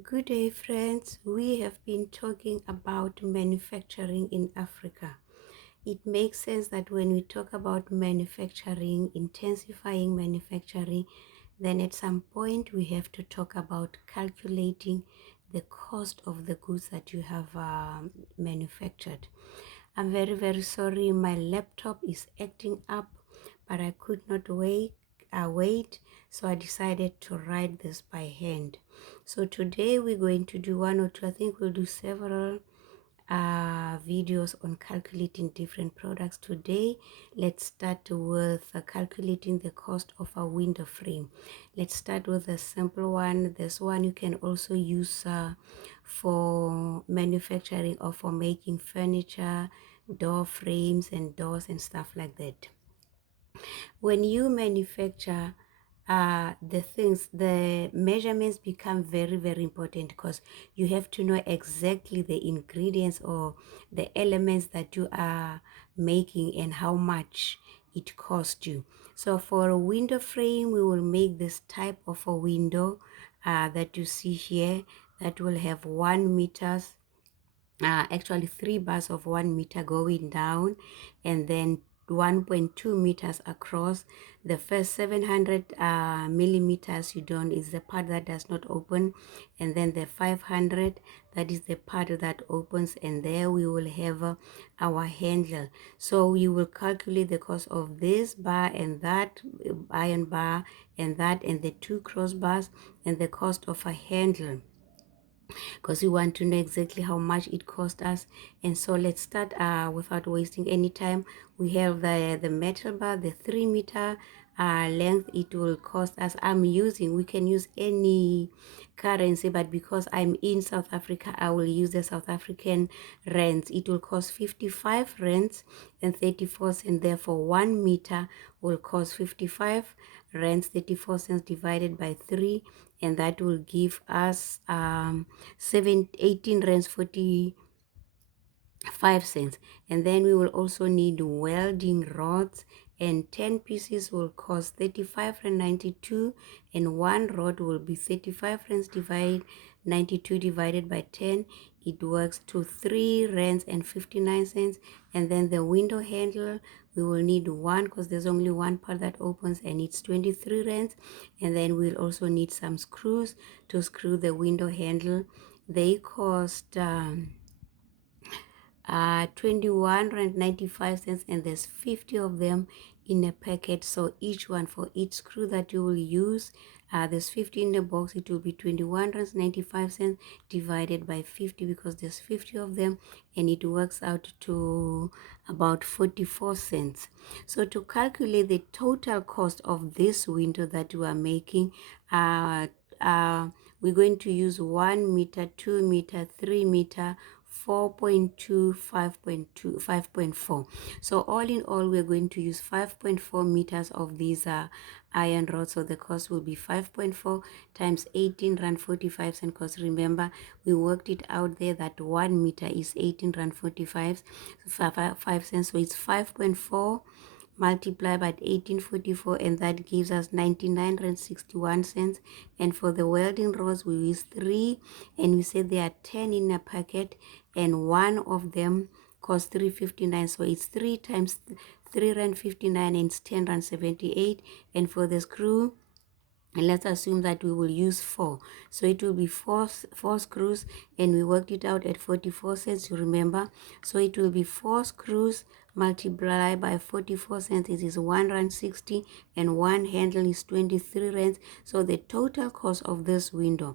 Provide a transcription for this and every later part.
Good day, friends. We have been talking about manufacturing in Africa. It makes sense that when we talk about manufacturing, intensifying manufacturing, then at some point we have to talk about calculating the cost of the goods that you have manufactured. I'm very, very sorry. My laptop is acting up, but I could not wait, so I decided to write this by hand. So today we're going to do one or two, I think we'll do several videos on calculating different products. Today let's start with calculating the cost of a window frame. Let's start with a simple one. This one you can also use for manufacturing or for making furniture, door frames and doors and stuff like that. When you manufacture the measurements become very, very important, because you have to know exactly the ingredients or the elements that you are making and how much it costs you. So for a window frame, we will make this type of a window that you see here, that will have 1 meters, actually 3 bars of 1 meter going down, and then 1.2 meters across. The first 700 millimeters you don't is the part that does not open, and then the 500, that is the part that opens, and there we will have our handle. So we will calculate the cost of this bar and that iron bar and that and the 2 crossbars and the cost of a handle, because we want to know exactly how much it cost us. And so let's start without wasting any time. We have the metal bar, the 3 meter length. It will cost us, we can use any currency, but because I'm in South Africa, I will use the South African rands. It will cost 55 rands and 34 cents. Therefore 1 meter will cost 55 rands 34 cents divided by 3, and that will give us 18 rands 45 cents. And then we will also need welding rods, and 10 pieces will cost 35 rand 92, and one rod will be 35 rands divided 92 divided by 10. It works to 3 rands and 59 cents. And then the window handle, we will need one, because there's only one part that opens, and it's 23 rands. And then we'll also need some screws to screw the window handle. They cost 21 rand 95 cents, and there's 50 of them in a packet. So each one, for each screw that you will use, there's 50 in the box. It will be 21 rand 95 cents divided by 50, because there's 50 of them, and it works out to about 44 cents. So to calculate the total cost of this window that we are making, we're going to use 1 meter, 2 meter, 3 meter, 4.2, 5.2, 5.4. So all in all, we're going to use 5.4 meters of these iron rods. So the cost will be 5.4 times 18 rand 45 cents, because remember we worked it out there that 1 meter is 18 rand 45 cents. So it's 5.4 multiply by 1844, and that gives us 99 rand 61 cents. And for the welding rods, we use 3, and we said there are 10 in a packet, and one of them costs 3.59. So it's 3 times 3 rand 59, and it's 10 rand 78. And for the screw, and let's assume that we will use 4, so it will be four screws, and we worked it out at 44 cents, you remember. So it will be 4 screws multiplied by 44 cents. It is 1 rand 60, and one handle is 23 rands. So the total cost of this window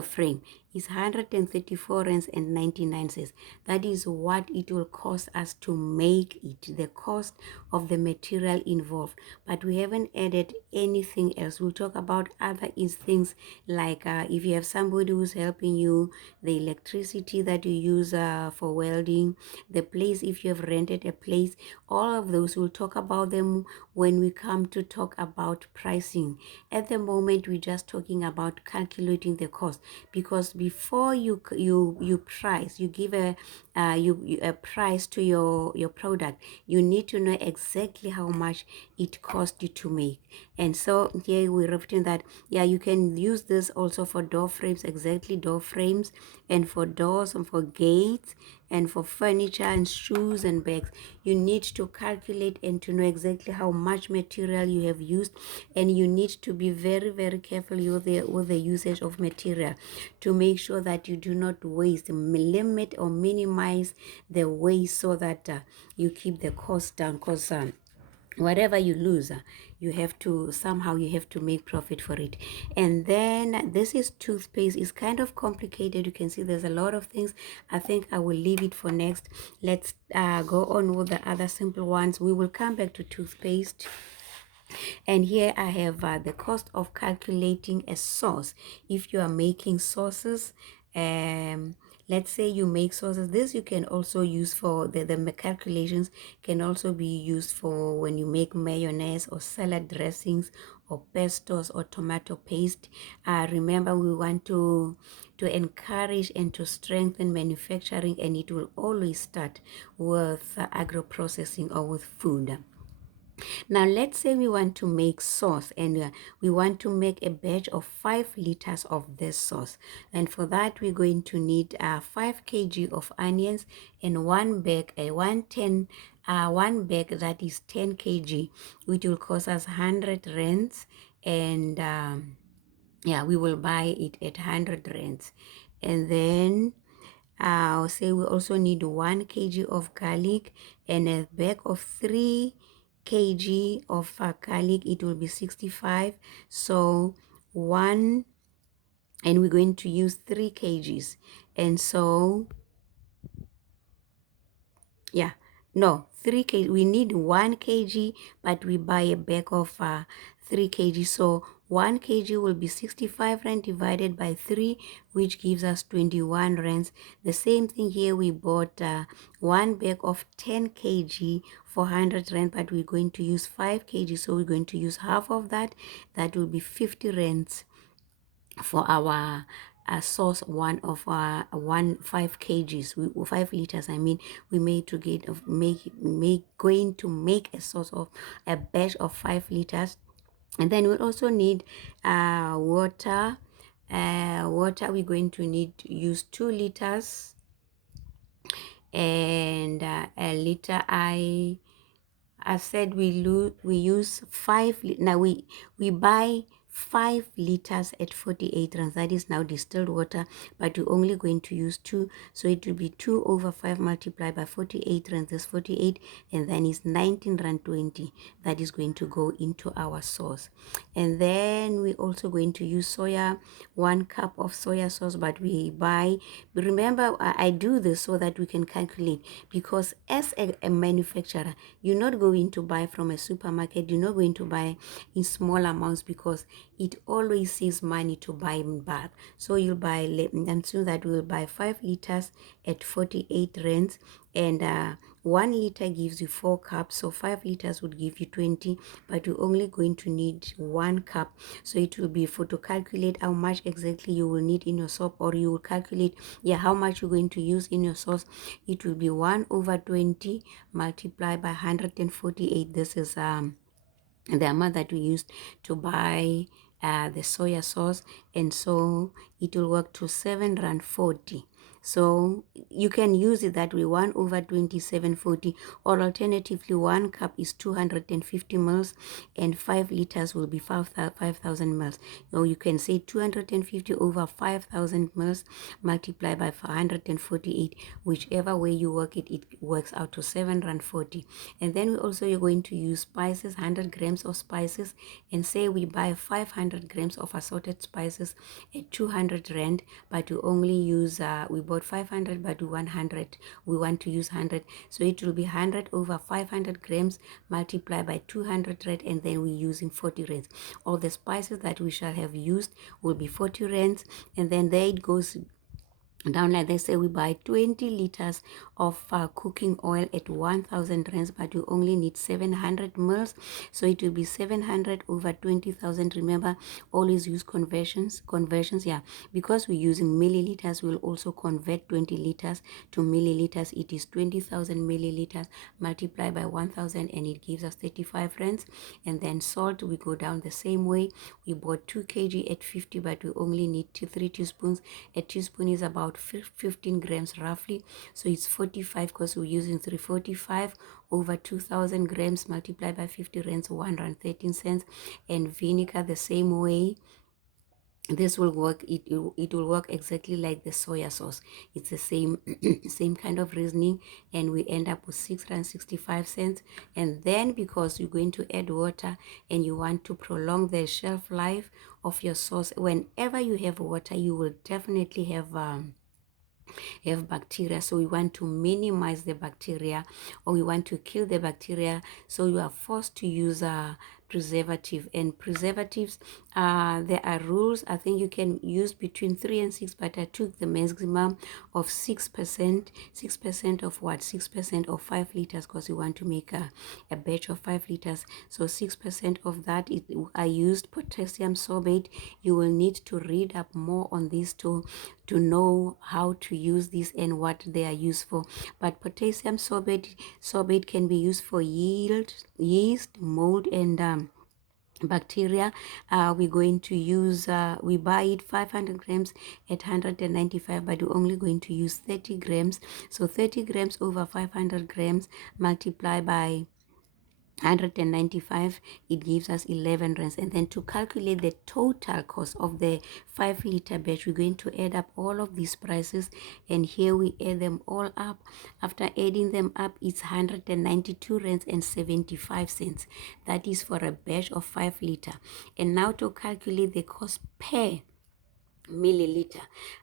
frame is 134 rands and 99 cents. That is what it will cost us to make it, the cost of the material involved. But we haven't added anything else. We'll talk about other things like if you have somebody who's helping you, the electricity that you use for welding, the place, if you have rented a place, all of those, we'll talk about them when we come to talk about pricing. At the moment, we're just talking about calculating the cost, because before you price, you give a price to your product, you need to know exactly how much it cost you to make. And so here we're repeating that, yeah, you can use this also for door frames, exactly door frames, and for doors and for gates and for furniture and shoes and bags. You need to calculate and to know exactly how much material you have used, and you need to be very, very careful with the usage of material to make sure that you do not waste, limit or minimize the waste, so that you keep the cost down, because whatever you lose, you have to make profit for it. And then this is toothpaste. It's kind of complicated. You can see there's a lot of things. I think I will leave it for next. Let's go on with the other simple ones. We will come back to toothpaste. And here I have the cost of calculating a sauce. If you are making sauces, let's say you make sauces, this you can also use for the calculations can also be used for when you make mayonnaise or salad dressings or pestos or tomato paste. Remember, we want to encourage and to strengthen manufacturing, and it will always start with agro processing or with food. Now, let's say we want to make sauce, and we want to make a batch of 5 liters of this sauce. And for that, we're going to need 5 kg of onions and one bag, one bag that is 10 kg, which will cost us 100 rands. And yeah, we will buy it at 100 rands. And then I'll say we also need 1 kg of garlic and a bag of 3 kg of garlic. It will be 65. So one, and we're going to use 3 kgs. And so, yeah, no, 3 kg. We need 1 kg, but we buy a bag of 3 kg. So 1 kg will be 65 rand divided by 3, which gives us 21 rands. The same thing here, we bought 1 bag of 10 kg for 100 rand, but we're going to use 5 kg. So we're going to use half of that. That will be 50 rands for our sauce. One of 5 kgs, 5 liters, I mean, we made to get of going to make a sauce of a batch of 5 liters. And then we'll also need water. Water, we're going to need to use 2 liters, and a liter. I said we use 5. Now we buy 5 liters at 48 rands. That is now distilled water, but we're only going to use 2. So it will be 2 over 5 multiplied by 48 rands. That's 48, and then it's 19 rand 20. That is going to go into our sauce. And then we're also going to use soya, 1 cup of soya sauce, but we buy. Remember, I do this so that we can calculate, because as a manufacturer, you're not going to buy from a supermarket. You're not going to buy in small amounts, because it always saves money to buy in bulk. So you'll buy, and so that we'll buy 5 liters at 48 rands, and 1 liter gives you 4 cups, so 5 liters would give you 20, but you're only going to need 1 cup. So it will be, for to calculate how much exactly you will need in your soap, or you will calculate, yeah, how much you're going to use in your sauce. It will be 1 over 20 multiplied by 148. This is the amount that we used to buy the soya sauce, and so it will work to 7 rand 40. So you can use it that way, 1 over 27.40, or alternatively 1 cup is 250 mils, and 5 liters will be 5,000 mils. Or you can say 250 over 5,000 mils multiplied by 148. Whichever way you work it, it works out to 7 rand 40. And then we also, you're going to use spices, 100 grams of spices, and say we buy 500 grams of assorted spices at 200 rand, but we only use we bought 500, but we want to use 100, so it will be 100 over 500 grams multiplied by 200 rand, and then we're using 40 rands. All the spices that we shall have used will be 40 rands, and then there it goes. down like they say we buy 20 liters of cooking oil at 1000 rands, but you only need 700 mils, so it will be 700 over 20,000. Remember, always use conversions, yeah, because we're using milliliters. We'll also convert 20 liters to milliliters. It is 20,000 milliliters multiplied by 1000, and it gives us 35 rands. And then salt, we go down the same way. We bought 2 kg at 50, but we only need 3 teaspoons. A teaspoon is about 15 grams roughly, so it's 45 because we're using 345 over 2000 grams multiplied by 50 rands, 113 cents. And vinegar the same way. This will work, it will work exactly like the soya sauce. It's the same same kind of reasoning, and we end up with 665 cents. And then because you're going to add water and you want to prolong the shelf life of your sauce, whenever you have water you will definitely have bacteria, so we want to minimize the bacteria, or we want to kill the bacteria, so you are forced to use a preservative. And preservatives, there are rules. I think you can use between 3 and 6, but I took the maximum of 6%. 6% of what? 6% of 5 liters, because you want to make a batch of 5 liters. So 6% of that is, I used potassium sorbate. You will need to read up more on this to know how to use this and what they are used for. But potassium sorbate can be used for yeast, mold, and bacteria. We're going to use, we buy it 500 grams at 195, but we're only going to use 30 grams. So 30 grams over 500 grams multiplied by 195, it gives us 11 rands. And then to calculate the total cost of the 5 liter batch, we're going to add up all of these prices, and here we add them all up. After adding them up, it's 192 rands and 75 cents. That is for a batch of 5 liter. And now to calculate the cost per milliliter,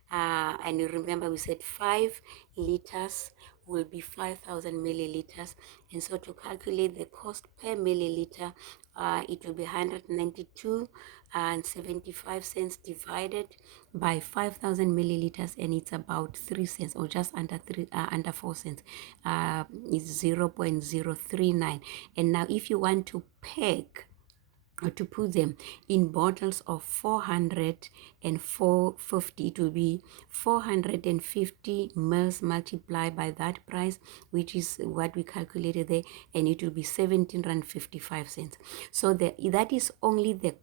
and you remember we said 5 liters will be 5,000 milliliters, and so to calculate the cost per milliliter, it will be 192 and 75 cents divided by 5,000 milliliters, and it's about 3 cents, or just under 4 cents. It's 0.039. And now if you want to pack, or to put them in bottles of 400 and 450, it will be 450 mils multiplied by that price, which is what we calculated there, and it will be 17 rand 55 cents. So that is only the